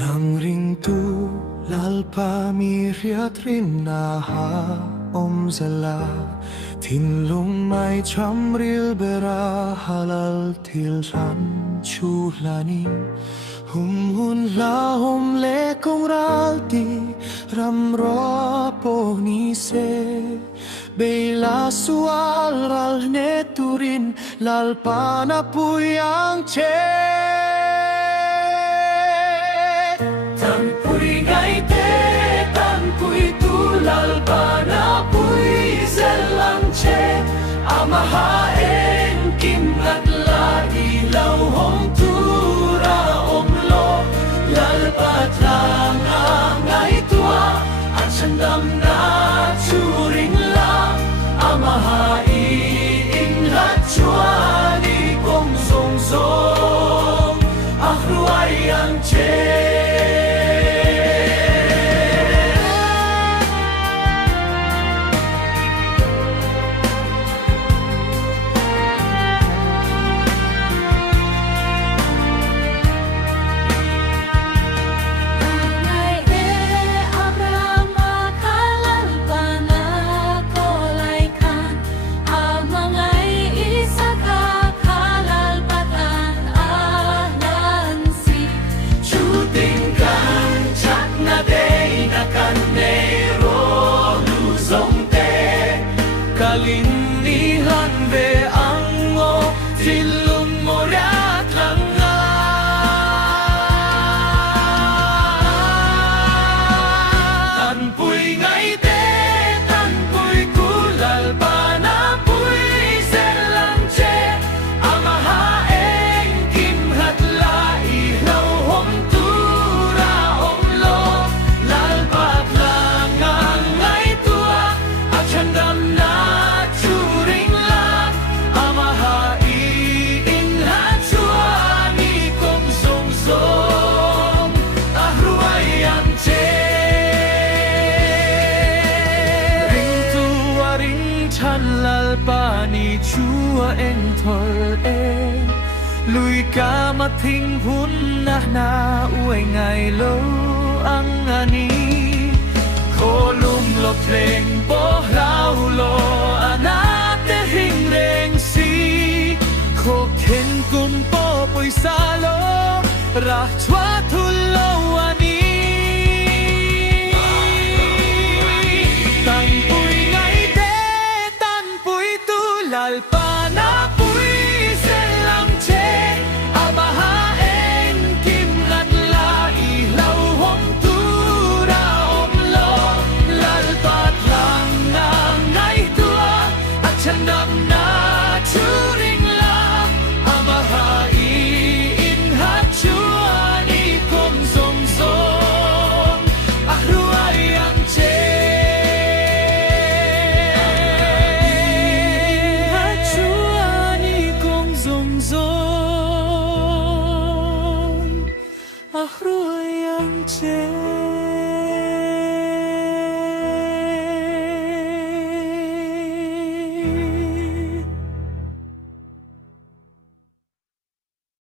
Nang rintu lalpa myriad rin naha omzala Tinlung may chamril bera halal tilran chulani Hun la le kong ralti ramro po ni se Bela sual ral neturin lalpa na puyang che Tan puy ngay te, tan puy tulal ba na puy zelang che Amahaen kim at la ilaw hong tura omlo Lalpat lang ang ay tua at sandam na turing la Amahain hat chuani kong song song Ahruay ang che Kalinihan be ang mo silun mo rat lang nga Tan puy ngay te, tan puy kulal pa na puy selang che Amahaeng kimhat la ihaw hong tura ong lo Lalpat lang ang ngay tua at siyandam na lalpa ni chua eng thol e lui ka mathing hun na uai ngai lo ang ani kolum lo pleng po lau lo anate hing reng si ko ken kun po poi sa lo ra chua thul lo an